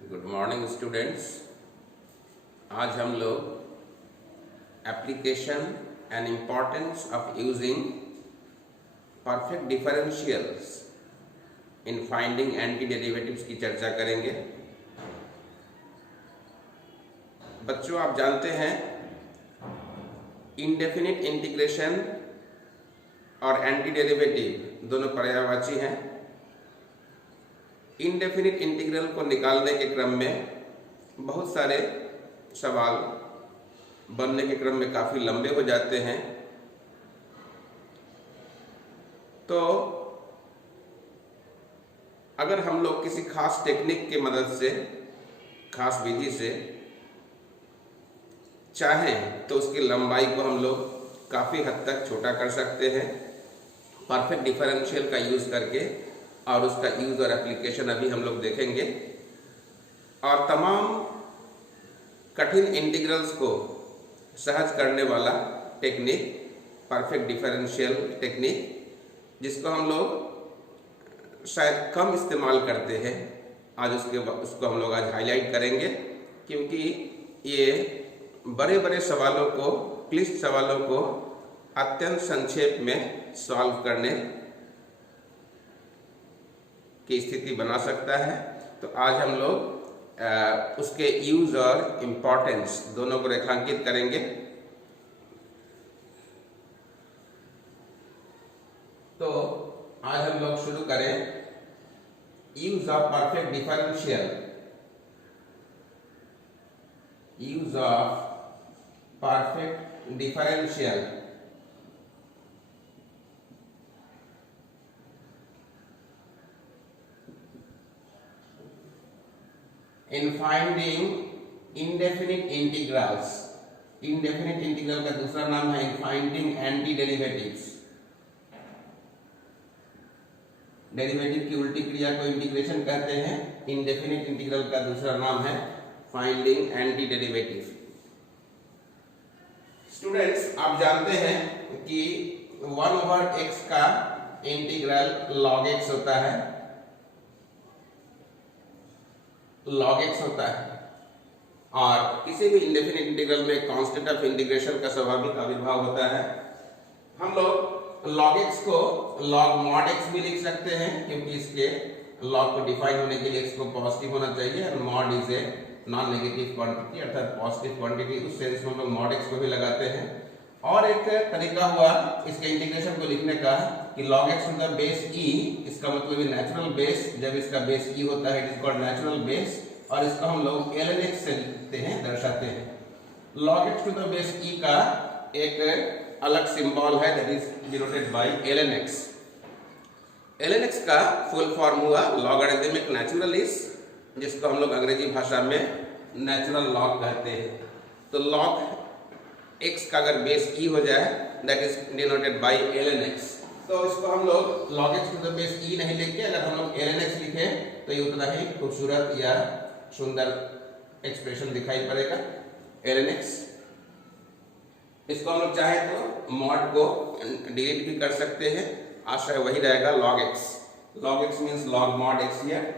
Good morning students. आज हम लोग application and importance of using perfect differentials in finding anti derivatives की चर्चा करेंगे। बच्चों, आप जानते हैं इंडेफिनिट इंटीग्रेशन और एंटी डेरिवेटिव दोनों पर्यायवाची हैं। इनडेफिनिट इंटीग्रल को निकालने के क्रम में बहुत सारे सवाल बनने के क्रम में काफ़ी लंबे हो जाते हैं। तो अगर हम लोग किसी खास टेक्निक की मदद से, खास विधि से चाहें तो उसकी लंबाई को हम लोग काफ़ी हद तक छोटा कर सकते हैं परफेक्ट डिफरेंशियल का यूज़ करके, और उसका यूज़ और एप्लीकेशन अभी हम लोग देखेंगे। और तमाम कठिन इंटीग्रल्स को सहज करने वाला टेक्निक परफेक्ट डिफरेंशियल टेक्निक, जिसको हम लोग शायद कम इस्तेमाल करते हैं, आज उसको हम लोग आज हाईलाइट करेंगे, क्योंकि ये बड़े बड़े सवालों को, क्लिष्ट सवालों को अत्यंत संक्षेप में सॉल्व करने की स्थिति बना सकता है। तो आज हम लोग उसके यूज और इम्पोर्टेंस दोनों को रेखांकित करेंगे। तो आज हम लोग शुरू करें use of perfect differential, use of perfect differential in finding indefinite integrals। indefinite integral का दूसरा नाम है in finding anti derivatives। Derivative की उल्टी क्रिया को इंटीग्रेशन कहते हैं। indefinite integral का दूसरा नाम है finding anti derivative। स्टूडेंट्स, आप जानते हैं कि 1/x का इंटीग्रल log x होता है, log x होता है। और किसी भी इंडेफिनिट इंटीग्रल में कांस्टेंट ऑफ इंटीग्रेशन का स्वाभाविक आविर्भाव होता है। हम लोग log x को log mod x भी लिख सकते हैं, क्योंकि इसके log को डिफाइन होने के लिए x को पॉजिटिव होना चाहिए, और mod is a non negative quantity अर्थात पॉजिटिव क्वांटिटी, उस सेंस में हम लोग mod x को भी लगाते हैं। और एक तरीका हुआ इसके इंटीग्रेशन को लिखने का कि log x to the base e, इसका मतलब है नेचुरल बेस। जब इसका बेस e होता है it is called natural base, और इसको हम लोग ln x से लिखते हैं, दर्शाते हैं। log x to the base e का एक अलग सिंबल है, that is denoted by ln x। ln x का फुल फॉर्म हुआ लॉगरिथमिक नेचुरलिस, जिसको हम लोग अंग्रेजी भाषा में नेचुरल लॉग कहते हैं। तो log x का अगर बेस e हो जाए that is denoted by ln x। तो इसको हम लोग log x to the base e नहीं लिख के अगर हम लोग ln x लिखे तो ये उतना ही खूबसूरत या सुंदर एक्सप्रेशन दिखाई पड़ेगा, ln x। इसको हम लोग चाहे तो mod को डिलीट भी कर सकते हैं, आशय वही रहेगा log x। log x means log mod x here.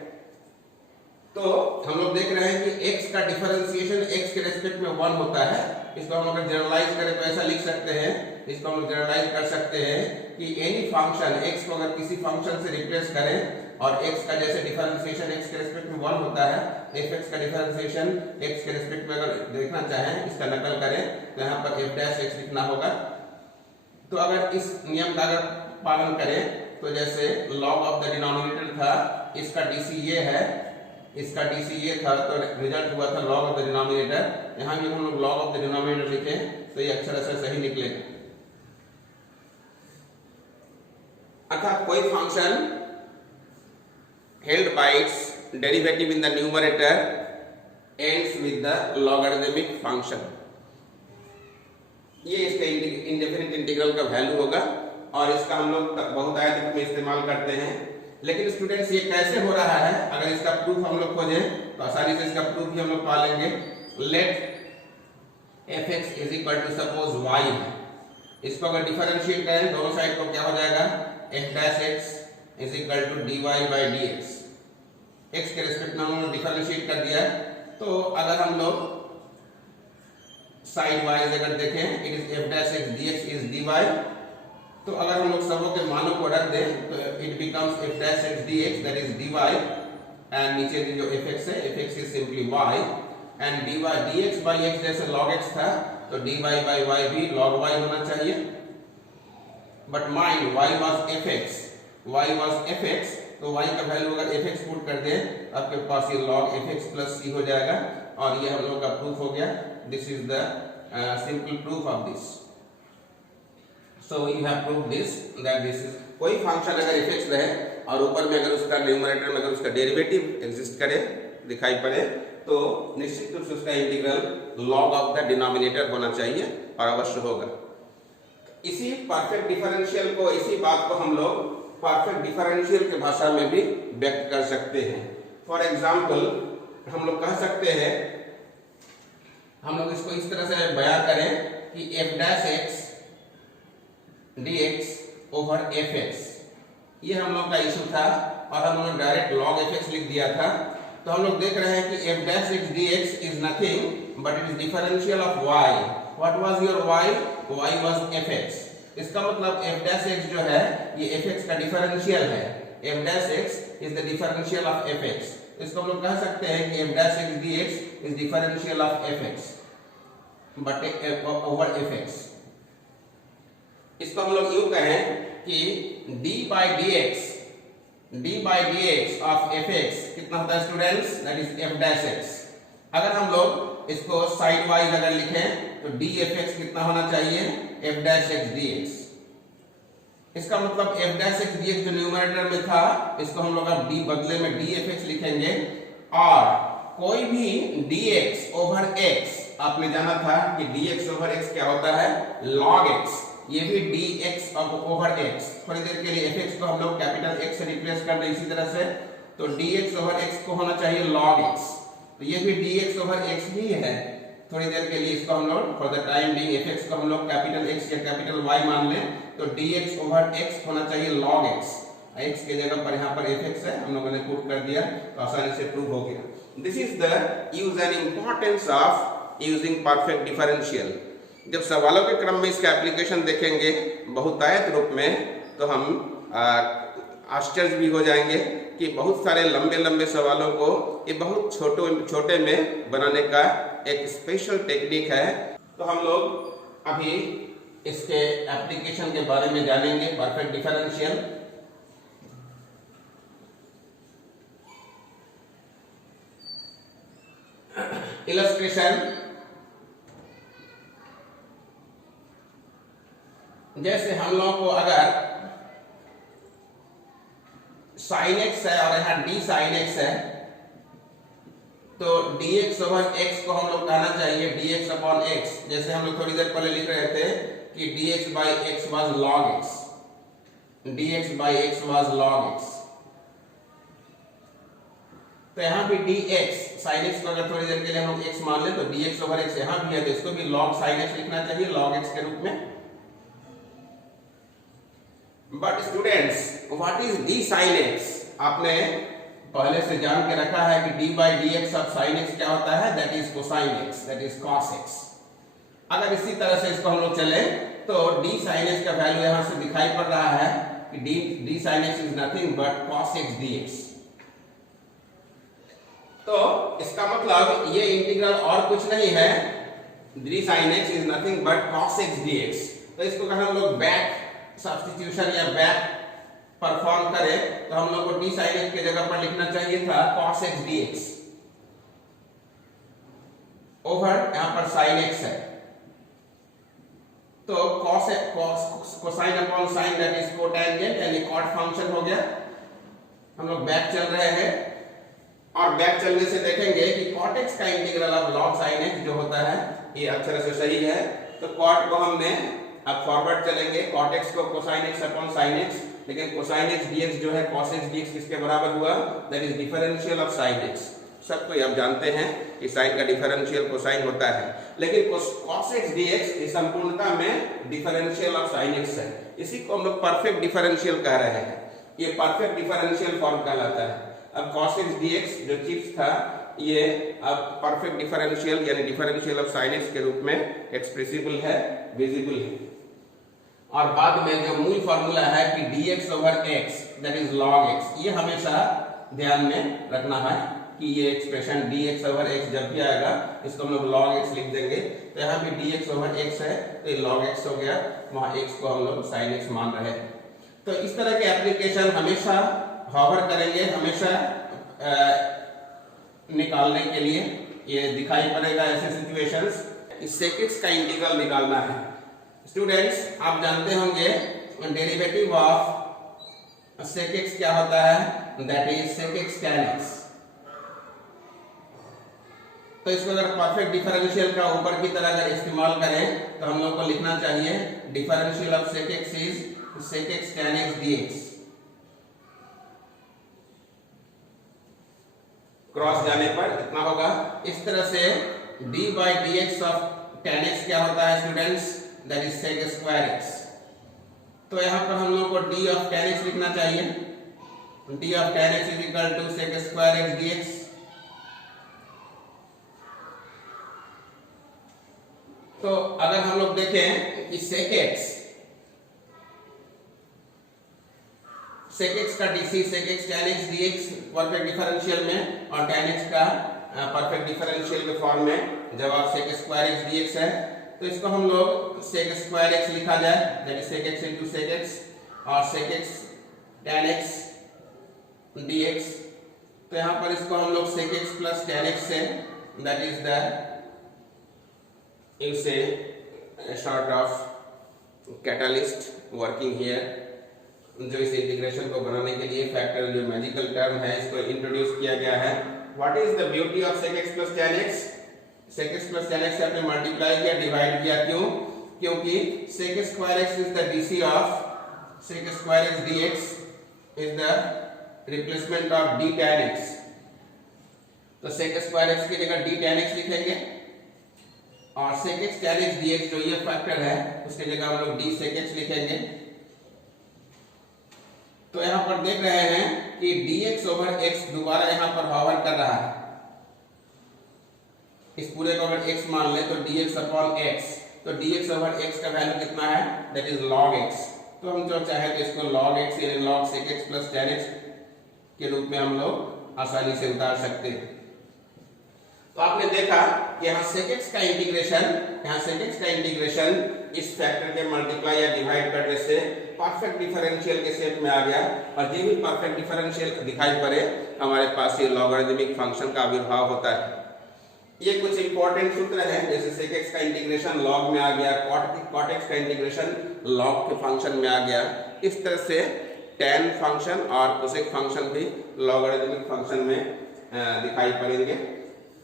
तो हम लोग देख रहे हैं कि x का डिफरेंशिएशन x के रेस्पेक्ट में 1 होता है। इसको हम अगर जनरलाइज करें तो ऐसा लिख सकते हैं, इसको हम लोग जनरलाइज कर सकते हैं कि एनी फंक्शन x को अगर किसी फंक्शन से रिप्लेस करें और x का जैसे डिफरेंशिएशन x के रेस्पेक्ट में 1 होता है, fx का डिफरेंशिएशन x के रेस्पेक्ट में अगर देखना चाहें, इसका नकल करें तो यहाँ पर f' लिखना होगा। तो अगर इस नियम का अगर पालन करें तो जैसे log ऑफ द डिनोमिनेटर था, इसका dc ये है, इसका dc ये था, तो रिजल्ट हुआ था log ऑफ द डिनोमिनेटर। यहाँ भी हम लोग log ऑफ द डिनोमिनेटर लिखें तो ये अक्षर से सही निकलेगा। अर्थात कोई function held by its derivative in the numerator ends with the logarithmic function। ये इसका इंडेफिनिट इंटीग्रल का वैल्यू होगा, और इसका हम लोग बहुत आयत में इस्तेमाल करते हैं। लेकिन स्टूडेंट्स, ये कैसे हो रहा है, अगर इसका प्रूफ हम लोग खोजें तो आसानी से इसका प्रूफ भी हम लोग पा लेंगे। Let fx is equal to suppose y है, इसको अगर डिफरेंशिएट करें दोनों साइड को क्या हो जाएगा, f' x is equal to dy by dx। x के रेस्पेक्ट में हम लोग डिफरेंशिएट कर दिया है। तो अगर हम लोग साइड वाइज अगर देखें, it is f dash x dx is dy, तो अगर हम लोग सबों के मानों को रख दें तो it becomes f dash x dx that is dy, and नीचे जो fx है, fx is simply y, and dy dx by x जैसे log x था तो dy by y भी log y होना चाहिए। But mind y was fx, तो y का वैल्यू अगर fx पुट कर दें आपके पास ये log fx प्लस c हो जाएगा, और ये हम लोग का प्रूफ हो गया। This is the simple proof of this. So you have prove this that this is, कोई फंक्शन अगर fx रहे और ऊपर में अगर उसका न्यूमरेटर में अगर उसका डेरिवेटिव एग्जिस्ट करे, दिखाई पड़े, तो निश्चित रूप से उसका integral log of the denominator होना चाहिए और अवश्य होगा। इसी परफेक्ट डिफरेंशियल को, इसी बात को हम लोग परफेक्ट डिफरेंशियल के भाषा में भी व्यक्त कर सकते हैं। फॉर एग्जाम्पल हम लोग कह सकते हैं, हम लोग इसको इस तरह से बयां करें कि f dash x dx over fx, ये हम लोग का इशू था और हम लोग डायरेक्ट log fx लिख दिया था। तो हम लोग देख रहे हैं कि f dash x dx is nothing but it is differential of y। What was your y? y was fx। इसका मतलब f डैश x जो है ये fx का डिफरेंशियल है। f dash x is the differential of fx। इसको हम लोग कह सकते हैं कि f dash x dx is differential of fx but over fx। इसको हम लोग यूं कहें कि d by dx of fx कितना होता है students? That is f dash x। अगर हम लोग इसको साइड वाइज अगर लिखें तो dfx कितना होना चाहिए? f dash x dx। इसका मतलब f डैश x dx जो न्यूमरेटर में था, इसको हम लोग अब d बदले में dfx लिखेंगे, और कोई भी dx ओवर x, आपने जाना था कि dx ओवर x क्या होता है? log x। ये भी dx ओवर x, थोड़ी देर के लिए fx को हम लोग कैपिटल x से रिप्लेस कर दें इसी तरह से, तो dx ओवर x को होना चाहिए log x। तो ये भी dx ओवर x ही है। थोड़ी देर के लिए इसको हम लोग for the time being fx को हम लोग कैपिटल x या कैपिटल y मान लें, तो dx ओवर x होना चाहिए log x। x के जगह पर यहाँ पर fx है, हम लोगों ने पुट कर दिया तो आसानी से प्रूव हो गया। This is the use and importance of using perfect differential. जब सवालों के क्रम में इसका एप्लीकेशन देखेंगे बहुतायत रूप में, तो हम आश्चर्य भी हो जाएंगे कि बहुत सारे लंबे लंबे सवालों को ये बहुत छोटे में बनाने का एक स्पेशल टेक्निक है। तो हम लोग अभी इसके एप्लीकेशन के बारे में जानेंगे, परफेक्ट डिफरेंशियल। इलस्ट्रेशन, जैसे हम लोगों को अगर sin x है और यहाँ d sin x है, तो dx ओवर x को हम लोग कहना चाहिए dx अपॉन x। जैसे हम लोग थोड़ी देर पहले लिख रहे थे कि dx by x was log x, dx by x was log x। तो यहाँ भी dx sin x को अगर थोड़ी देर के लिए हम लोग x मान ले तो dx ओवर x यहाँ भी है, तो इसको भी log sin x लिखना चाहिए log x के रूप में। But students, what is d sin x? आपने पहले से जान के रखा है कि d by dx of sin x क्या होता है? That is cosine x, that is cos x। अगर इसी तरह से इसको हम लोग चले तो d sin x का वैल्यू यहां से दिखाई पड़ रहा है कि d sin x is nothing but cos x dx। तो इसका मतलब ये इंटीग्रल और कुछ नहीं है, d sin x is nothing but cos x dx। तो इसको अगर हम लोग बैक सब्स्टिट्यूशन या बैक परफॉर्म करें तो हम लोग को d sin x की जगह पर लिखना चाहिए था cos x dx ओवर यहां पर sin x है, तो cosine upon sin that is cotangent यानी कॉट फंक्शन हो गया। हम लोग बैक चल रहे हैं और बैक चलने से देखेंगे कि cot x का integral of log sin x जो होता है ये अक्षर से सही है। तो cot को हमने अब फॉरवर्ड चलेंगे, cot x को cosine x upon sin x, लेकिन cosine x dx जो है cos x dx किसके बराबर हुआ? That is differential of sin x। सबको आप जानते हैं कि sin का डिफरेंशियल cosine होता है, लेकिन cos x dx इस संपूर्णता में डिफरेंशियल ऑफ sin x है। इसी को हम लोग परफेक्ट डिफरेंशियल कह रहे हैं। ये परफेक्ट डिफरेंशियल फॉर्म कहलाता है। अब cos x dx जो चिप्स था ये अब परफेक्ट डिफरेंशियल यानी डिफरेंशियल ऑफ sin x के रूप में एक्सप्रेसिबल है, विजिबल है। और बाद में जो मूल फार्मूला है कि dx over x that is log x, ये हमेशा ध्यान में रखना है कि ये एक्सप्रेशन dx ओवर x जब भी आएगा इसको हम लोग log x लिख देंगे। तो यहाँ पे dx ओवर x है तो ये log x हो गया, वहाँ x को हम लोग sin x मान रहे हैं। तो इस तरह के एप्लीकेशन हमेशा हॉवर करेंगे, हमेशा निकालने के लिए ये दिखाई पड़ेगा ऐसे सिचुएशंस। इस sec x का इंटीग्रल निकालना है। स्टूडेंट्स आप जानते होंगे डेरिवेटिव ऑफ sec x क्या होता है, that is sec x tan x। तो इसको अगर परफेक्ट डिफरेंशियल का ऊपर की तरह अगर इस्तेमाल करें तो हम लोग को लिखना चाहिए differential of sec x is sec x tan x dx। Cross जाने पर इतना होगा। इस तरह से d by dx of tan x क्या होता है students, that is sec square x। तो यहाँ पर हम लोग को d ऑफ tan x लिखना चाहिए, d of tan x is equal to sec square x dx। तो अगर हम लोग देखें कि sec x का dc sec x tan x dx perfect differential में और tan x का परफेक्ट डिफरेंशियल के फॉर्म में जब आप sec स्क्वायर x dx है तो इसको हम लोग sec स्क्वायर x लिखा जाए, that is sec x into sec x और sec x tan x dx। तो यहाँ पर इसको हम लोग sec x plus tan x से, that is the is a sort of catalyst working here, जो इस इंटीग्रेशन को बनाने के लिए फैक्टर जो मैजिकल टर्म है इसको इंट्रोड्यूस किया गया है। What is the beauty of sec x plus tan x? sec x plus tan x से आपने मल्टीप्लाई किया, डिवाइड किया, क्यों? क्योंकि sec square x is the dc of sec square x dx is the replacement of d tan x। तो sec square x की जगह d tan x लिखेंगे और sec x tan x dx जो ये फैक्टर है उसके जगह हम लोग d sec x लिखेंगे। तो यहां पर देख रहे हैं कि dx ओवर x दोबारा यहां पर हॉवर कर रहा है। इस पूरे को अगर x मान ले तो dx अपॉन x, तो dx ओवर x का वैल्यू कितना है, दैट इज log x। तो हम जो चाहे तो इसको log x यानी log sec x plus tan x के रूप में हम लोग आसानी से उतार सकते हैं। तो आपने देखा कि यहाँ sec x का इंटीग्रेशन इस फैक्टर के मल्टीप्लाई या डिवाइड करने से परफेक्ट डिफरेंशियल के शेप में आ गया और जो भी परफेक्ट डिफरेंशियल दिखाई पड़े हमारे पास ये लॉगरिथमिक फंक्शन का आविर्भाव होता है। ये कुछ इंपॉर्टेंट सूत्र हैं, जैसे sec x का इंटीग्रेशन log में आ गया, cot x का इंटीग्रेशन log के फंक्शन में आ गया। इस तरह से tan फंक्शन और cosec फंक्शन भी लॉगरिथमिक फंक्शन में दिखाई पड़ेंगे।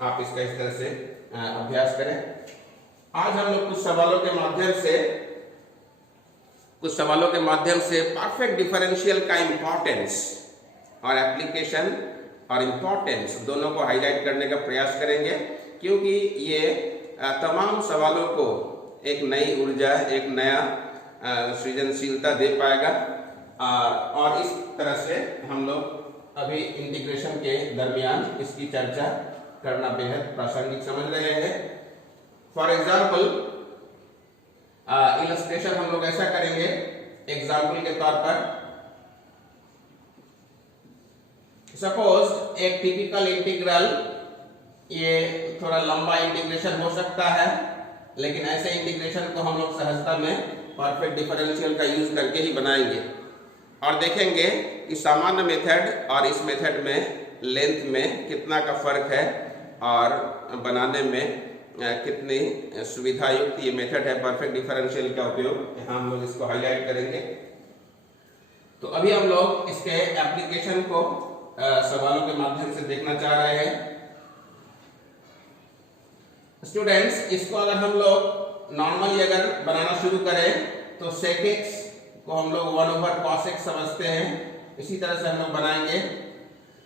आप इसका इस तरह से अभ्यास करें। आज हम लोग कुछ सवालों के माध्यम से परफेक्ट डिफरेंशियल का इंपॉर्टेंस और एप्लीकेशन और इंपॉर्टेंस दोनों को हाईलाइट करने का प्रयास करेंगे, क्योंकि ये तमाम सवालों को एक नई ऊर्जा, एक नया सृजनशीलता दे पाएगा। और इस तरह से हम लोग अभी इंटीग्रेशन के दरमियान इसकी चर्चा करना बेहद प्रासंगिक समझ रहे हैं। फॉर एग्जाम्पल इलस्ट्रेशन हम लोग ऐसा करेंगे, एग्जाम्पल के तौर पर सपोज एक टिपिकल इंटीग्रल, ये थोड़ा लंबा इंटीग्रेशन हो सकता है, लेकिन ऐसे इंटीग्रेशन को हम लोग सहजता में परफेक्ट डिफरेंशियल का यूज करके ही बनाएंगे और देखेंगे कि सामान्य मेथड और इस मेथड में लेंथ में कितना का फर्क है और बनाने में कितनी सुविधा युक्त ये मेथड है परफेक्ट डिफरेंशियल का उपयोग। यहाँ हम लोग इसको हाईलाइट करेंगे। तो अभी हम लोग इसके एप्लीकेशन को सवालों के माध्यम से देखना चाह रहे हैं। स्टूडेंट्स, इसको अगर हम लोग नॉर्मली अगर बनाना शुरू करें तो sec x को हम लोग 1 ओवर cos x समझते हैं। इसी तरह से हम लोग बनाएंगे,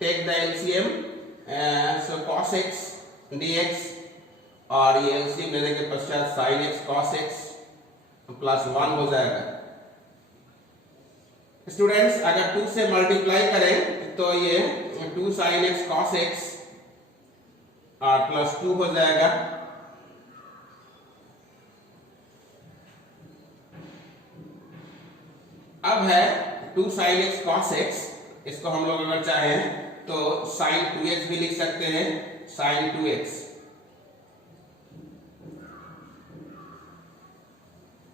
take the LCM, so cos x dx और ये एलसीएम लेने के पश्चात sin x cos x plus 1 हो जाएगा। स्टूडेंट्स, अगर 2 से मल्टीप्लाई करें तो ये 2 sin x cos x और प्लस 2 हो जाएगा। अब है 2 sin x cos x, इसको हम लोग अगर चाहें तो sin 2x भी लिख सकते हैं, sin 2x।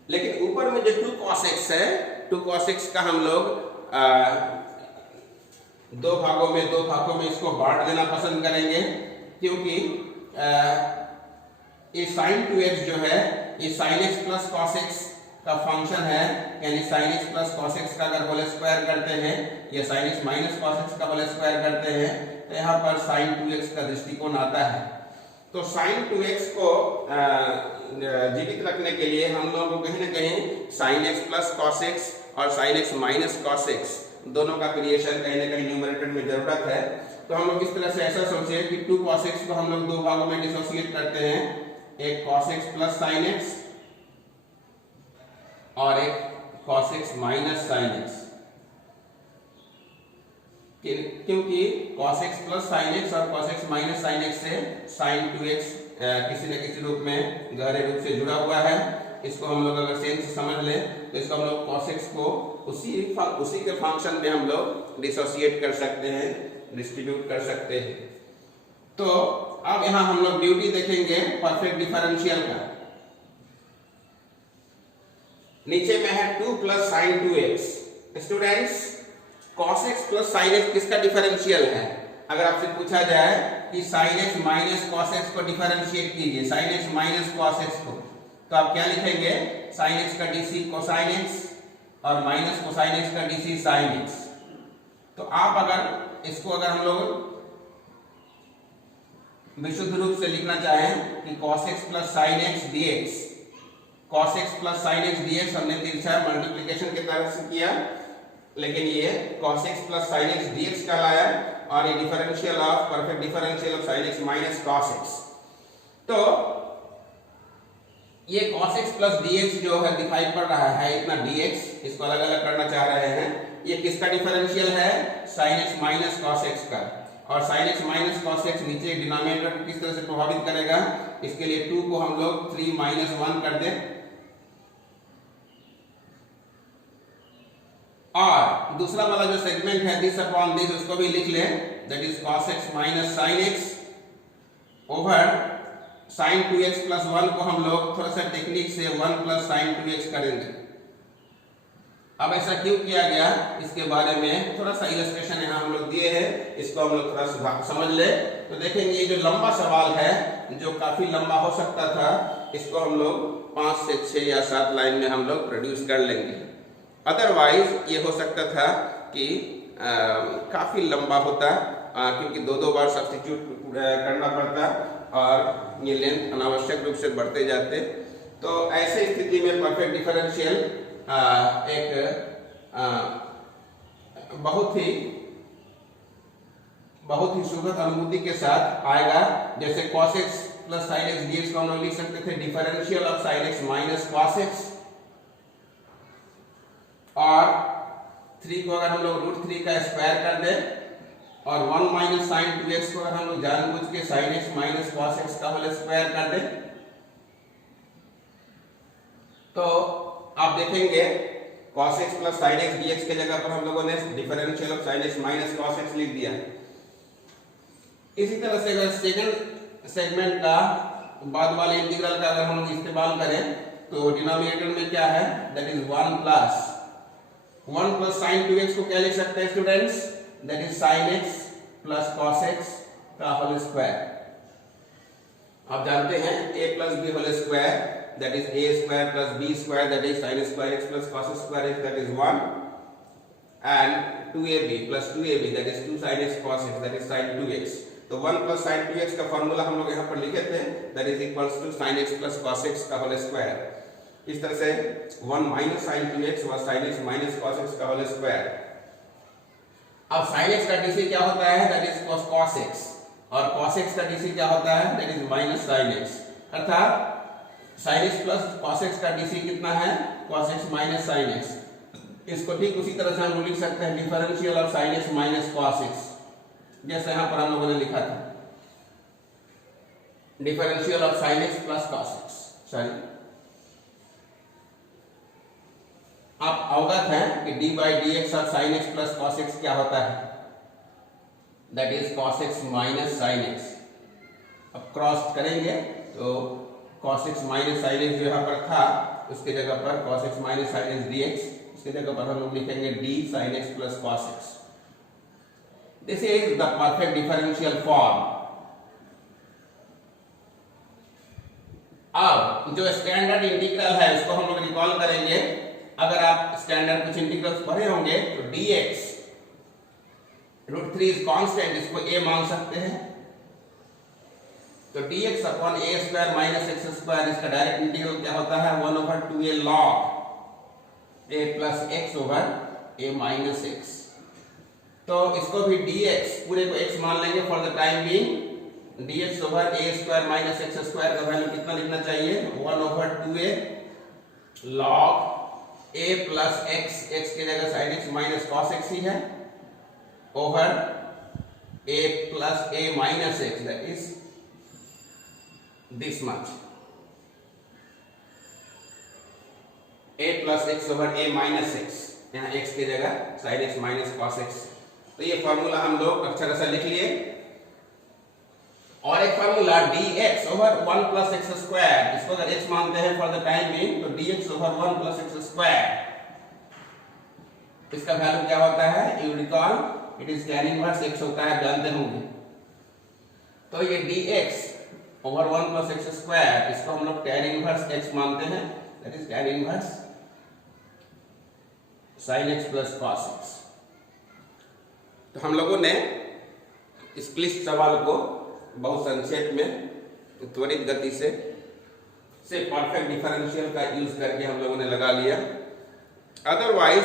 लेकिन ऊपर में जो 2 cos x है, 2 cos x का हम लोग दो भागों में इसको बांट देना पसंद करेंगे, क्योंकि ये sin 2x जो है ये sin x plus cos x का फंक्शन है, यानी sin x plus cos x का अगर होल स्क्वायर करते हैं या sin x minus cos x का होल स्क्वायर करते हैं तो यहाँ पर sin 2x का दृष्टिकोण आता है। तो sin 2x को जीवित रखने के लिए हम लोग को कहीं ना कहीं sin x plus cos x और sin x minus cos x दोनों का क्रिएशन कहीं ना कहीं न्यूमरेटर में जरूरत है। तो हम लोग इस तरह से ऐसा सोचे कि 2 cos x को हम लोग दो भागों में डिसोसिएट करते हैं, एक cos x plus sin x और एक cos x minus sin x। क्योंकि cos x plus sin x और cos x minus sin x से sin 2x किसी न किसी रूप में गहरे रूप से जुड़ा हुआ है। इसको हम लोग अगर सेंस समझ लें तो इसको हम लोग cos x को उसी के फंक्शन में हम लोग डिसोसिएट कर सकते हैं, डिस्ट्रीब्यूट कर सकते हैं। तो अब यहां हम लोग ड्यूटी देखेंगे परफेक्ट डिफरेंशियल का। नीचे में है 2 plus sin 2x। Students, cos x plus sin x किसका डिफरेंशियल है? अगर आपसे पूछा जाए कि sin x minus cos x को डिफरेंशिएट कीजिए, sin x minus cos x को, तो आप क्या लिखेंगे? sin x का dc cosine x और माइनस cosine x का dc sin x। तो आप अगर इसको अगर हम लोग विशुद्ध रूप से लिखना चाहें कि cos x plus sin x dx, cos x plus sin x dx हमने तिरछा मल्टीप्लिकेशन के तरह से किया, लेकिन ये cos x plus sin x dx कहलाया और ये differential of perfect differential of sin x minus cos x। तो ये cos x प्लस dx जो है दिखाई पड़ रहा है इतना dx, इसको अलग अलग करना चाह रहे हैं, ये किसका डिफरेंशियल है? sin x minus cos x का। और sin x minus cos x नीचे डिनोमिनेटर को किस तरह से प्रभावित करेगा? इसके लिए 2 को हम लोग 3 माइनस 1 कर दें और दूसरा वाला जो सेगमेंट है दिस अपॉन दिस उसको भी लिख लें, that is cos x minus sin x over sin 2x plus 1 को हम लोग थोड़ा सा टेक्निक से 1 प्लस sin 2x करेंगे। अब ऐसा क्यों किया गया इसके बारे में थोड़ा सा इलस्ट्रेशन यहाँ हम लोग दिए हैं, इसको हम लोग थोड़ा सा समझ ले तो देखेंगे ये जो लंबा सवाल है जो काफी लंबा हो सकता था, इसको हम लोग 5 से 6 या 7 लाइन में हम लोग प्रोड्यूस कर लेंगे। अदरवाइज ये हो सकता था कि काफी लंबा होता क्योंकि दो बार सब्स्टिट्यूट करना पड़ता और ये लेंथ अनावश्यक रूप से बढ़ते जाते। तो ऐसे स्थिति में परफेक्ट डिफरेंशियल एक बहुत ही सुखद अनुभूति के साथ आएगा। जैसे cos x plus sin x dx को हम लोग लिख सकते थे differential of sin x minus cos x, और 3 को अगर हम लोग √3 का स्क्वायर कर दें और 1 माइनस sin 2x को अगर हम लोग जानबूझ के sin x minus cos x का होल स्क्वायर कर दें तो आप देखेंगे cos x plus sin x dx के जगह पर हम लोगों ने differential of sin x minus cos x लिख दिया। इसी तरह से अगर सेकंड सेगमेंट का बाद वाले इंटीग्रल का अगर हम लोग इस्तेमाल करें तो डिनोमिनेटर में क्या है? That is 1 plus sin 2x को क्या लिख सकते हैं students? That is sin x plus cos x का होल स्क्वायर। आप जानते हैं a plus b whole square that is a square plus b square that is sin square x plus cos square x that is 1 and 2ab plus 2ab that is 2 sin x cos x that is sin 2x। तो 1 plus sin 2x का formula हम लोग यहाँ पर लिखे थे that is equals to sin x plus cos x का whole square. इस तरह से 1 माइनस sin 2x व sin x minus cos x का होल स्क्वायर। अब sin x का dc क्या होता है? दैट इज cos x और cos x का dc क्या होता है? That is minus sin x। अर्थात sin x plus cos x का dc कितना है? cos x minus sin x। इसको ठीक उसी तरह से हम लिख सकते हैं differential of sin x minus cos x। जैसे यहां पर हम लोगों ने लिखा था differential of sin x plus cos x। Sorry, आप अवगत हैं कि d by D x of sin x plus cos x क्या होता है, that is cos x minus sin x। अब क्रॉस करेंगे तो cos x minus sin x जो यहाँ पर था उसके जगह पर cos x minus sin x dx, उसके जगह पर हम लोग लिखेंगे d sin x plus cos x। This is the perfect differential form. अब जो स्टैंडर्ड इंटीग्रल है उसको हम लोग रिकॉल करेंगे। अगर आप स्टैंडर्ड कुछ इंटीग्रल्स पढ़े होंगे तो dx √3 इज कांस्टेंट, इसको a मान सकते हैं। तो dx upon a square minus x square, इसका डायरेक्ट इंटीग्रल क्या होता है 1/2a log a plus x over a minus x। तो इसको भी dx पूरे को x मान लेंगे for the time being. dx over a square minus x square का वैल्यू कितना लिखना चाहिए 1/2a log a plus x, x की जगह sin x minus cos x ही है, over a plus a minus x, that is this much, a plus x over a minus x, यहाँ x की जगह sin x minus cos x। तो ये formula हम लोग अक्षरशः लिख लिए। और एक formula dx over 1 plus x square, इसको अगर x मानते हैं फॉर द टाइम बीइंग तो dx over 1 plus x square, इसका वैल्यू क्या होता है, you recall it is tan inverse x होता है, जानते होंगे। तो ये dx over 1 plus x square, इसको हम लोग tan इनवर्स x मानते हैं, that is tan inverse sin x plus cos x। तो हम लोगों ने इस क्लिष्ट सवाल को बहुत संक्षेप में त्वरित गति से परफेक्ट डिफरेंशियल का यूज करके हम लोगों ने लगा लिया। अदरवाइज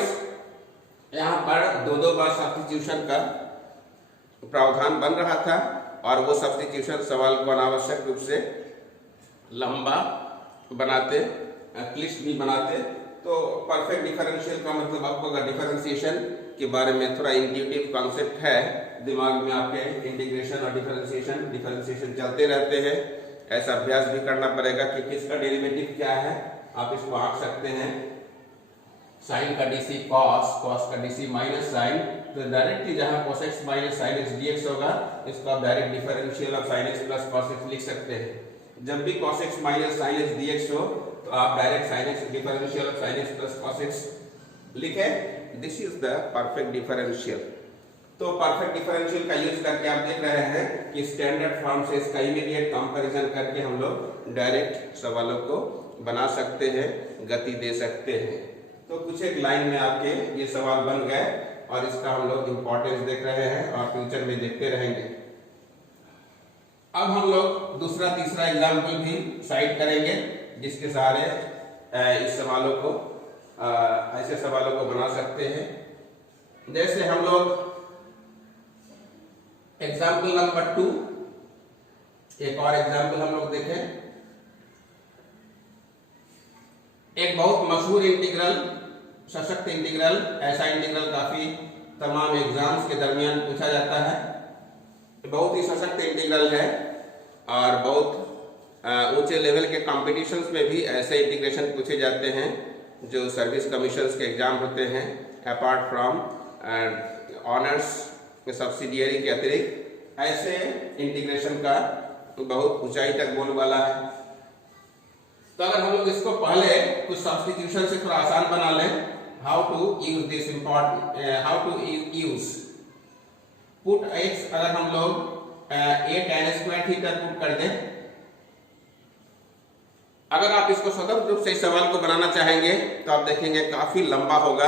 यहाँ पर दो बार सब्स्टिट्यूशन का प्रावधान बन रहा था और वो सब्स्टिट्यूशन सवाल को अनावश्यक रूप से लंबा बनाते, क्लिष्ट भी बनाते। तो परफेक्ट डिफरेंशियल का मतलब आपको अगर डिफरेंशिएशन के बारे में थोड़ा इंट्यूटिव कॉन्सेप्ट है दिमाग में आपके, इंटीग्रेशन और डिफरेंशिएशन चलते रहते हैं, ऐसा अभ्यास भी करना पड़ेगा कि किसका डेरिवेटिव क्या है। आप इसको आंक सकते हैं, साइन का डीसी कॉस, कॉस का डीसी माइनस साइन, तो डायरेक्टली जहां cos x minus sin x dx होगा इसको आप direct differential of sin x plus cos x लिख सकते हैं। जब भी cos x minus sin x dx हो तो आप direct sin x differential of sin x plus cos x लिखें। This is the perfect differential. तो परफेक्ट डिफरेंशियल का यूज करके आप देख रहे हैं कि स्टैंडर्ड फॉर्म से इसका इमीडिएट कंपैरिजन करके हम लोग डायरेक्ट सवालों को बना सकते हैं, गति दे सकते हैं। तो कुछ एक लाइन में आपके ये सवाल बन गए और इसका हम लोग इंपॉर्टेंस देख रहे हैं और फ्यूचर में देखते रहेंगे। अब हम लोग दूसरा तीसरा एग्जाम्पल भी साइड करेंगे जिसके सहारे इस सवालों को ऐसे सवालों को बना सकते हैं। जैसे हम लोग एग्जाम्पल नंबर 2, एक और एग्जाम्पल हम लोग देखें। एक बहुत मशहूर इंटीग्रल, सशक्त इंटीग्रल, ऐसा इंटीग्रल काफी तमाम एग्जाम्स के दरमियान पूछा जाता है। बहुत ही सशक्त इंटीग्रल है और बहुत ऊंचे लेवल के कॉम्पिटिशन्स में भी ऐसे इंटीग्रेशन पूछे जाते हैं जो सर्विस कमीशंस के एग्जाम होते हैं। अपार्ट फ्रॉम ऑनर्स सब्सिडियरी के अतिरिक्त ऐसे इंटीग्रेशन का बहुत ऊंचाई तक बोलबाला है। तो अगर हम लोग इसको पहले कुछ सब्स्टिट्यूशन से थोड़ा आसान बना लें, how to use this important, how to use put x, अगर हम लोग a tan square theta put कर दें। अगर आप इसको स्वतंत्र रूप से इस सवाल को बनाना चाहेंगे तो आप देखेंगे काफी लंबा होगा,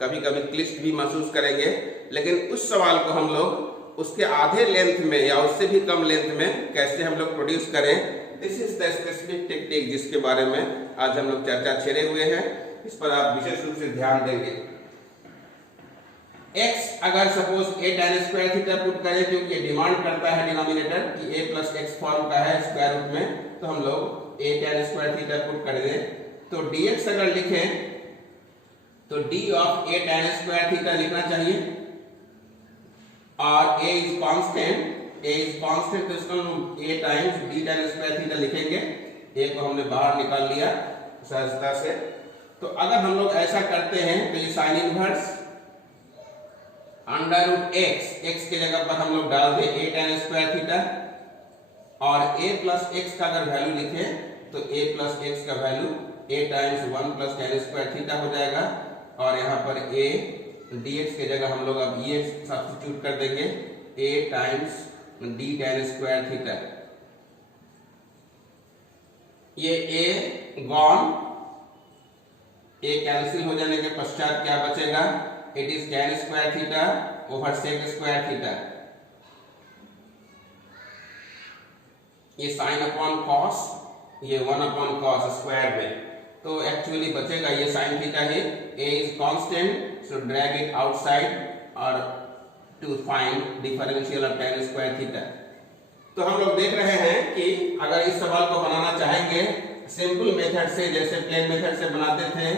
कभी कभी क्लिष्ट भी महसूस करेंगे, लेकिन उस सवाल को हम लोग उसके आधे लेंथ में या उससे भी कम लेंथ में कैसे हम लोग प्रोड्यूस करें, this is the specific technique जिसके बारे में आज हम लोग चर्चा छेड़े हुए हैं। इस पर आप विशेष रूप से ध्यान देंगे। x अगर suppose a tan square theta put करें, क्योंकि ये डिमांड करता है डिनोमिनेटर कि a प्लस x फॉर्म का है स्क्वायर रूट में, तो हम लोग a tan square theta put कर दें। तो dx अगर लिखें तो d of a tan square theta लिखना चाहिए। और a इज कांस्टेंट, तो इसको हम a times d tan square theta लिखेंगे। a को हमने बाहर निकाल लिया सहजता से। तो अगर हम लोग ऐसा करते हैं तो ये sine inverse under root x की जगह पर हम लोग डाल दें a tan स्क्वायर थीटा, और a प्लस एक्स का अगर वैल्यू लिखे तो a प्लस एक्स का value a times 1 plus tan square theta हो जाएगा, और यहाँ पर a dx की जगह हम लोग अब ये सब्स्टिट्यूट कर देंगे a times d tan square theta. ये a गॉन, a कैंसिल हो जाने के पश्चात क्या बचेगा, it is tan square theta over sec square theta. ये साइन अपॉन कॉस, ये 1 अपॉन कॉस स्क्वायर में, तो एक्चुअली बचेगा ये साइन थीटा है। a is constant, so drag it outside और to find differential of tan square theta. तो हम लोग देख रहे हैं कि अगर इस सवाल को बनाना चाहेंगे सिंपल मेथड से, जैसे प्लेन मेथड से बनाते थे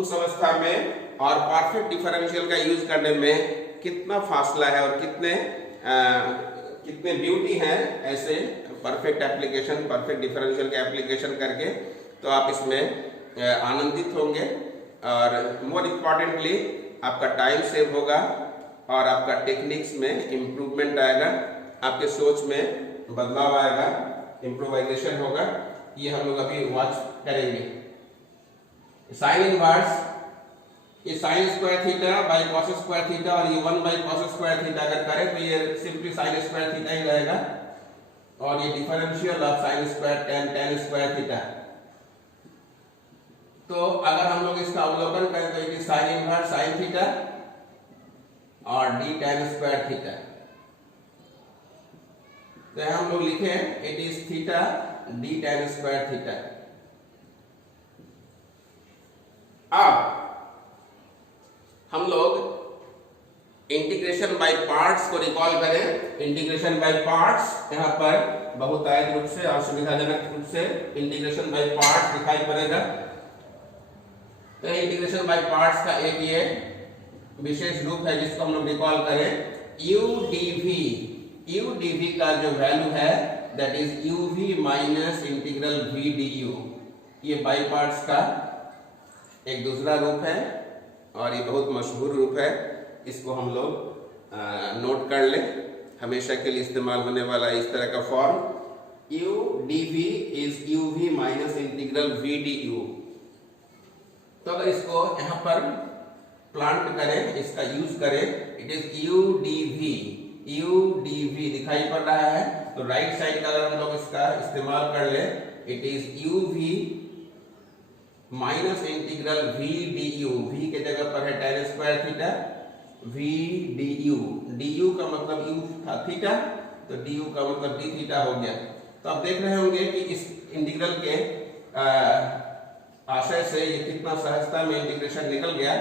उस अवस्था में, और परफेक्ट डिफरेंशियल का यूज करने में कितना फासला है और कितने ब्यूटी है ऐसे परफेक्ट एप्लीकेशन, परफेक्ट डिफरेंशियल का एप्लीकेशन करके, तो आप इसमें आनंदित होंगे, और मोर इम्पॉर्टेंटली आपका टाइम सेव होगा और आपका टेक्निक्स में इम्प्रूवमेंट आएगा, आपके सोच में बदलाव आएगा, इम्प्रोवाइजेशन होगा। ये हम लोग अभी वॉच करेंगे। साइन इनवर्स, ये sine square theta by cos square theta, और ये 1 बाई कॉस स्क्वायर थीटा अगर करें तो ये सिंपली साइन स्क्वायर थीटा ही रहेगा, और ये differential of sine square tan square theta. तो अगर हम लोग इसका अवलोकन करें तो it is sine inverse sine theta और d tan स्क्वायर थीटा। तो हम लोग लिखे it is theta d tan square theta. अब हम लोग इंटीग्रेशन बाय पार्ट्स को रिकॉल करें। इंटीग्रेशन बाय पार्ट्स यहाँ पर बहुतायत रूप से और सुविधाजनक रूप से इंटीग्रेशन बाय पार्ट्स दिखाई पड़ेगा। तो इंटीग्रेशन बाय पार्ट्स का एक ये विशेष रूप है जिसको हम लोग रिकॉल करें, u dv का जो वैल्यू है that is uv minus integral v du। ये बाय पार्ट्स का एक दूसरा रूप है और ये बहुत मशहूर रूप है, इसको हम लोग नोट कर लें, हमेशा के लिए इस्तेमाल होने वाला इस तरह का form, u dv is uv minus integral v du। तो अगर इसको यहाँ पर प्लांट करें, इसका यूज करें, इट इज u dv दिखाई पड़ रहा है, तो राइट साइड का अगर हम लोग इसका इस्तेमाल कर ले, it is uv minus integral v du। v के जगह पर है tan square theta, v du का मतलब u था थीटा, तो du का मतलब d थीटा हो गया। तो आप देख रहे होंगे कि इस इंटीग्रल के आशय से ये कितना सहजता में इंटीग्रेशन निकल गया।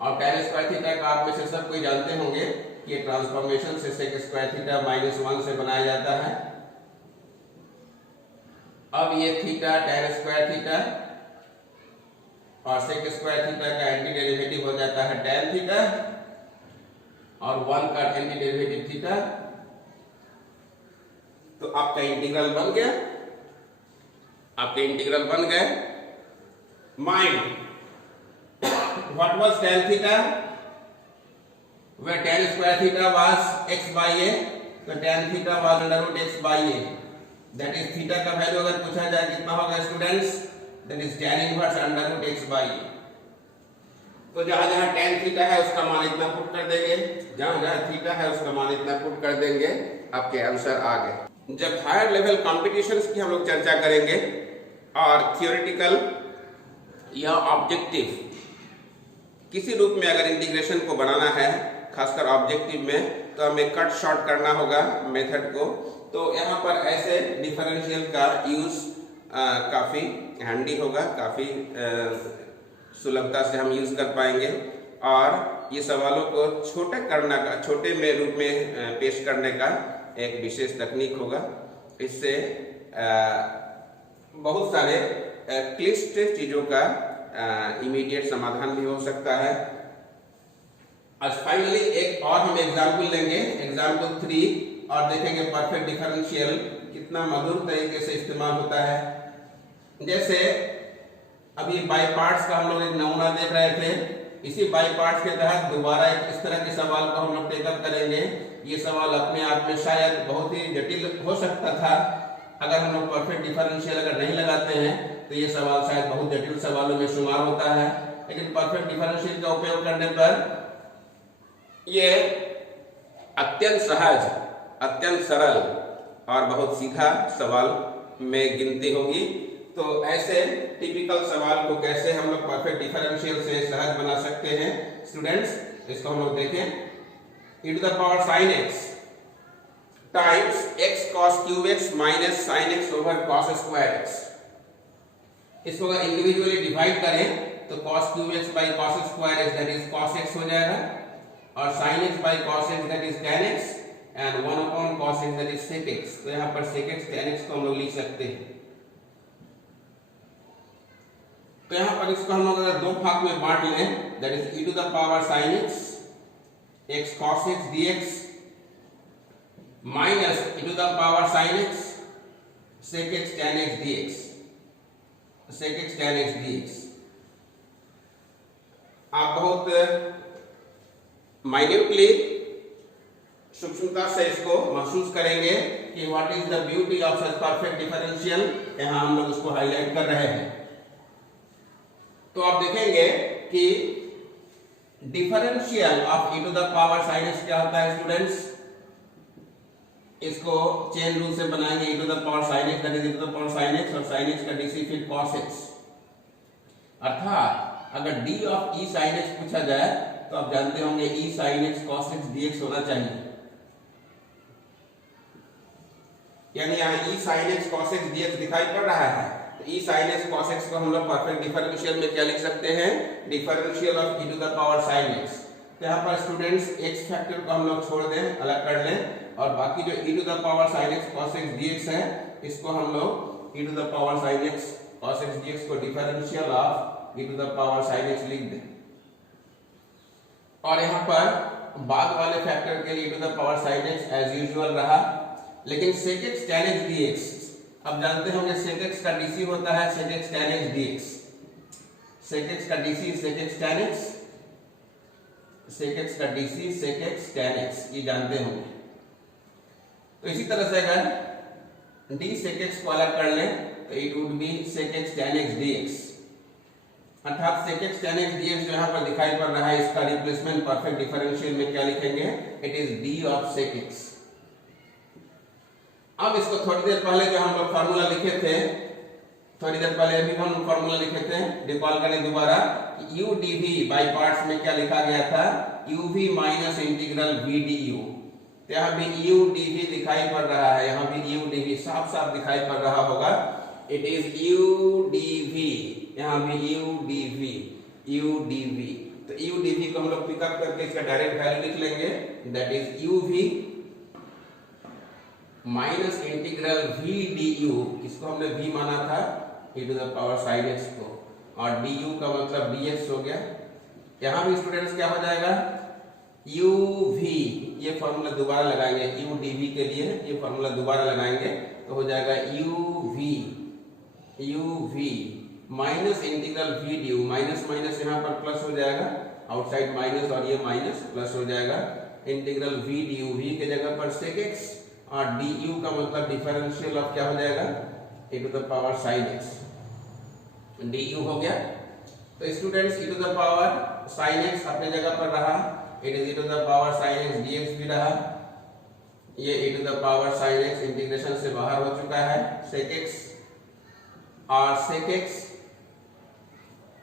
और tan स्क्वायर थीटा का आप में से सब कोई जानते होंगे कि ये ट्रांसफॉर्मेशन से sec स्क्वायर थीटा -1 से बनाया जाता है। अब ये थीटा tan स्क्वायर थीटा और sec स्क्वायर थीटा का एंटी डेरिवेटिव हो जाता है tan थीटा, और 1 का एंटी डेरिवेटिव थीटा। तो आपका इंटीग्रल बन गया, आपके इंटीग्रल बन गए। Mind what was tan theta, where tan square theta was x by a, तो tan theta was under root x by a, that is theta का वैल्यू अगर पूछा जाए कितना होगा students, that is tan inverse under root x by a। तो जहां जहां tan थीटा है उसका मान इतना पुट कर देंगे, जहां जहां थीटा है उसका मान इतना पुट कर देंगे, आपके आंसर आ गए। जब हायर लेवल कॉम्पिटिशन्स की हम लोग चर्चा करेंगे और थियोरेटिकल या ऑब्जेक्टिव किसी रूप में अगर इंटीग्रेशन को बनाना है, खासकर ऑब्जेक्टिव में, तो हमें कट शॉर्ट करना होगा मेथड को। तो यहाँ पर ऐसे डिफरेंशियल का यूज काफ़ी हैंडी होगा, काफ़ी सुलभता से हम यूज कर पाएंगे, और ये सवालों को छोटे में रूप में पेश करने का एक विशेष तकनीक होगा। इससे बहुत सारे क्लिष्ट चीज़ों का इमीडिएट समाधान भी हो सकता है। आज फाइनली एक और हम एग्जाम्पल लेंगे, एग्जाम्पल 3, और देखेंगे परफेक्ट डिफरेंशियल कितना मधुर तरीके से इस्तेमाल होता है। जैसे अभी बाई पार्ट्स का हम लोग एक नमूना देख रहे थे, इसी बाई पार्ट्स के तहत दोबारा एक इस तरह के सवाल को हम लोग टेकअप करेंगे। ये सवाल अपने आप में शायद बहुत ही जटिल हो सकता था, अगर हम लोग परफेक्ट डिफरेंशियल अगर नहीं लगाते हैं तो ये सवाल शायद बहुत जटिल सवालों में शुमार होता है, लेकिन परफेक्ट डिफरेंशियल का उपयोग करने पर ये अत्यंत सहज, अत्यंत सरल और बहुत सीधा सवाल में गिनती होगी। तो ऐसे टिपिकल सवाल को कैसे हम लोग परफेक्ट डिफरेंशियल से सहज बना सकते हैं स्टूडेंट्स, इसको हम लोग देखें। e to the power sin x times x cos cube x minus sin x over cos square x, इसको अगर इंडिविजुअली डिवाइड करें तो cos cube x by cos square x that is cos x हो जाएगा, और sin x by cos x that is tan x and 1 upon cos x that is sec x। तो यहाँ पर sec x tan x को हम लोग लिख सकते हैं। तो यहाँ पर इसको हम लोग अगर दो भाग में बांट लें, that is e to the power sin x x cos x dx minus e to the power sin x sec x tan x dx, sec x tan x dx। आप बहुत माइन्यूटली सूक्ष्मता से इसको महसूस करेंगे कि what is the beauty of such perfect differential, यहां हम लोग उसको हाईलाइट कर रहे हैं। तो आप देखेंगे कि differential of e to the power sin x क्या होता है स्टूडेंट्स, इसको चेन रूल से बनाएंगे। e to the power sin x that is e to the power sin x और sin x का dc फिर cos x, अर्थात अगर d of e sin x पूछा जाए तो आप जानते होंगे e sin x cos x dx होना चाहिए, यानी यहाँ e sin x cos x dx दिखाई पड़ रहा है। तो e sin x cos x को हम लोग परफेक्ट डिफरेंशियल में क्या लिख सकते हैं, differential of e to the power sin x। तो यहाँ पर स्टूडेंट्स x फैक्टर को हम लोग छोड़ दें, अलग कर लें, और बाकी जो e to the power sin x cos x dx है इसको हम लोग e to the power sin x cos x dx को differential of e to the power sin x लिख दें, और यहाँ पर बाद वाले फैक्टर के लिए e to the power sin x as usual रहा, लेकिन sec x tan x dx अब जानते होंगे sec x का dc होता है sec x tan x dx, sec x का dc sec x tan x, sec x का dc sec x tan x, ये जानते होंगे। तो इसी तरह से अगर d sec x को अलग कर लें तो it would be sec x tan x dx, अर्थात sec x tan x dx जो यहाँ पर दिखाई पड़ रहा है इसका रिप्लेसमेंट परफेक्ट डिफरेंशियल में क्या लिखेंगे, it is d of sec x। अब इसको थोड़ी देर पहले जो हम लोग फार्मूला लिखे थे, थोड़ी देर पहले अभी हम फार्मूला लिखे थे, रिकॉल करें दोबारा, u dv बाय पार्ट्स में क्या लिखा गया था, uv minus integral v du। तो यहाँ भी u dv दिखाई पड़ रहा है, यहाँ भी u dv साफ साफ दिखाई पड़ रहा होगा, इट इज u dv, यहाँ भी u dv। तो u dv को हम लोग पिकअप करके इसका डायरेक्ट वैल्यू लिख लेंगे, that is uv minus integral v du, इसको हमने v माना था e to the power sin x को, और du का मतलब dx हो गया। यहाँ भी स्टूडेंट्स क्या हो जाएगा, uv, ये फॉर्मूला दोबारा लगाएंगे u dv के लिए, ये फॉर्मूला दोबारा लगाएंगे तो हो जाएगा uv minus integral v du, minus minus यहाँ पर प्लस हो जाएगा, आउटसाइड माइनस और ये माइनस प्लस हो जाएगा, इंटीग्रल v du, v के जगह पर sec x, और du का मतलब डिफरेंशियल ऑफ क्या हो जाएगा, e to the power sin x, du हो गया। तो students e to the power sin x अपने जगह पर रहा, it is e to the power sin x dx भी रहा, ये e to the power sin x integration से बाहर हो चुका है, sec x और sec x।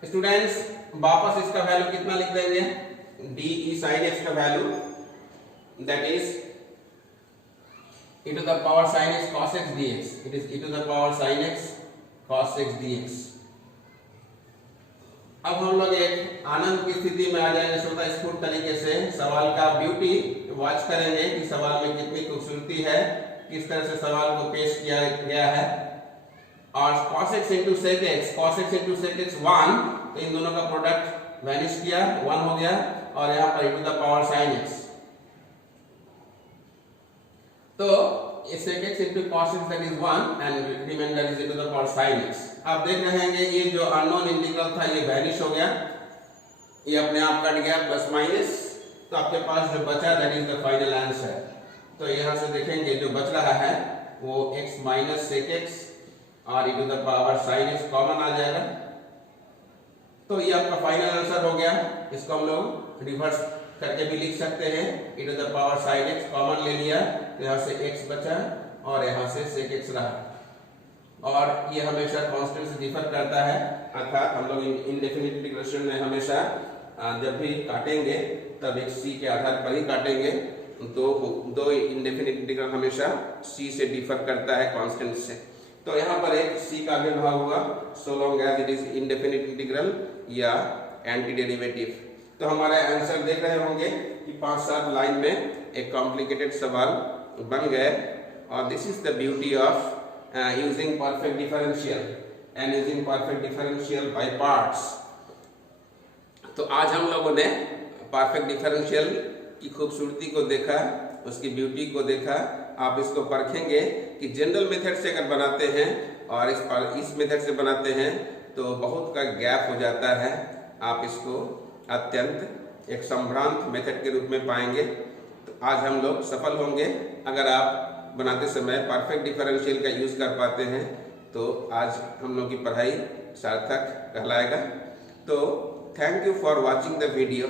स्टूडेंट्स वापस इसका वैल्यू कितना लिख देंगे, d e sin x का value that is e to the power sin x cos x dx, it is e to the power sin x cos x dx। अब हम लोग एक आनंद की स्थिति में आ जाएंगे, स्वतःस्फूर्त तरीके से सवाल का ब्यूटी वॉच करेंगे कि सवाल में कितनी खूबसूरती है, किस तरह से सवाल को पेश किया गया है। और cos x into sec x, cos x into sec x 1, तो इन दोनों का प्रोडक्ट वैनिश किया, 1 हो गया, और यहाँ पर e to the power sin x। तो sec x into cos x that is 1 and remainder is e to the power sin x। आप देख रहे हैं ये जो अननोन इंटीग्रल था ये वैनिश हो गया, ये अपने आप कट गया प्लस माइनस, तो आपके पास जो बचा that is the final answer. तो यहाँ से देखेंगे जो बच रहा है वो x माइनस सेक एक्स और e to the power sine x common आ जाएगा। तो ये आपका फाइनल आंसर हो गया। इसको हम लोग रिवर्स करके भी लिख सकते हैं, e to the power sine x common ले लिया तो यहाँ से x बचा और यहाँ से सेक x रहा, और ये हमेशा कांस्टेंट से डिफर करता है, अर्थात हम लोग इनडेफिनिट इंटीग्रेशन में हमेशा जब भी काटेंगे तब एक c के आधार पर ही काटेंगे। दो इंडेफिनिट इंटीग्रल हमेशा c से डिफर करता है कांस्टेंट से। तो यहाँ पर एक c का आविर्भाव हुआ so long as it is indefinite integral या एंटी डेरिवेटिव। तो हमारे आंसर देख रहे होंगे कि 5-7 लाइन में एक कॉम्प्लिकेटेड सवाल बन गए, और this is the beauty of using perfect differential and using perfect differential by parts. तो आज हम लोगों ने परफेक्ट डिफरेंशियल की खूबसूरती को देखा, उसकी ब्यूटी को देखा। आप इसको परखेंगे कि जनरल मेथड से अगर बनाते हैं और इस मेथड से बनाते हैं तो बहुत का गैप हो जाता है। आप इसको अत्यंत एक संभ्रांत मेथड के रूप में पाएंगे। तो आज हम लोग सफल होंगे अगर आप बनाते समय परफेक्ट डिफरेंशियल का यूज कर पाते हैं, तो आज हम लोग की पढ़ाई सार्थक कहलाएगा। तो thank you for watching the video.